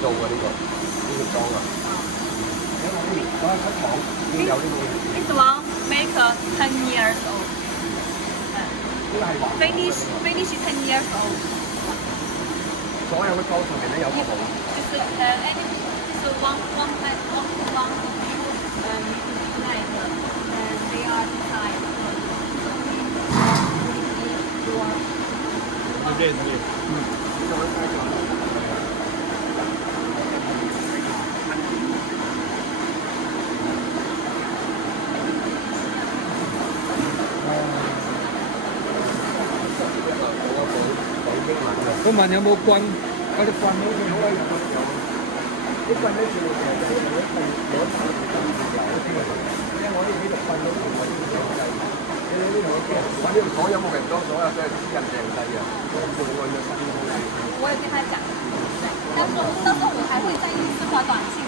做嘅呢個裝啊。嗰一出廠已經有呢個。This one make 10 years old. 呢個係華。Finish 10 years old. 所有嘅裝上面都有個號。就是就是 one like they are inside. Your 佢問有冇棍，嗰啲棍好似好鬼啲棍咧，全部成日都係攞手嚟撳住油嗰啲嘅。因為我呢幾度棍都唔係呢度計，你呢度我呢度廠有冇人裝所有都係私人訂製嘅，做我嘅新工。我也跟他讲，他说到时候我还会再一次发短信。